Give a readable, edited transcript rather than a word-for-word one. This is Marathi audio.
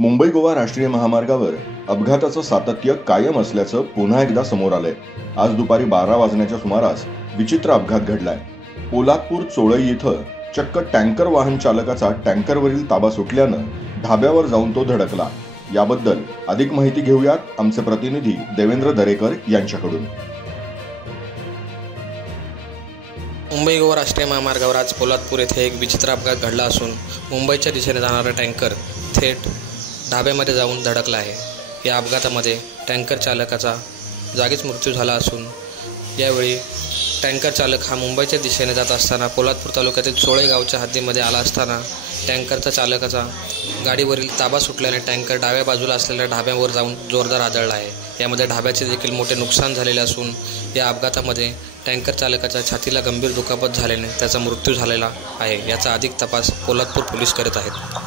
मुंबई गोवा राष्ट्रीय महामार्गावर अपघाताचं सातत्य कायम असल्याचं पुन्हा एकदा समोर आलंय। आज दुपारी 12 वाजण्याच्या सुमारास विचित्र अपघात घडलाय। पोलादपूर चोळई इथं चक्क टँकर वाहन चालकाचा टँकरवरील ताबा सुटल्यानं ढाब्यावर जाऊन तो धडकला। याबद्दल अधिक माहिती घेऊयात आमचे प्रतिनिधी देवेंद्र दरेकर यांच्याकडून। मुंबई गोवा राष्ट्रीय महामार्गावर आज पोलादपूर येथे एक विचित्र अपघात घडला असून मुंबईच्या दिशेने जाणारा टँकर थेट ढाब्यामध्ये जाऊन धडकला आहे। या अपघातामध्ये टँकर चालकाचा जागीच मृत्यू झाला असून यावेळी टँकर चालक हा मुंबईच्या दिशेने जात असताना पोलादपूर तालुक्यातील चोळे गावच्या हद्दीमध्ये आला असताना टँकरचा चालकाचा गाडीवरील ताबा सुटल्याने टँकर डाव्या बाजूला असलेल्या ढाब्यावर जाऊन जोरदार आदळला आहे। यामध्ये ढाब्याचे देखील मोठे नुकसान झालेले असून या अपघातामध्ये टँकर चालकाच्या छातीला गंभीर दुखापत झाल्याने त्याचा मृत्यू झालेला आहे। याचा अधिक तपास पोलादपूर पोलीस करत आहेत।